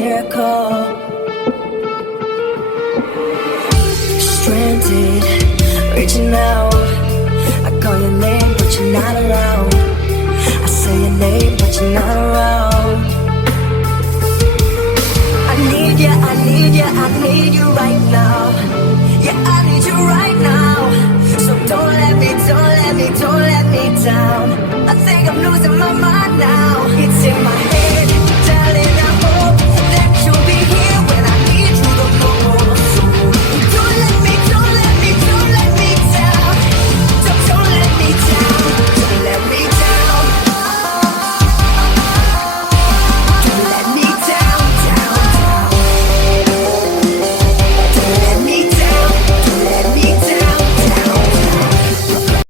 miracle. Stranded, reaching out. I call your name, but you're not around. I say your name, but you're not around. I need you, I need you, I need you right now. Yeah, I need you right now. So don't let me, don't let me, don't let me down.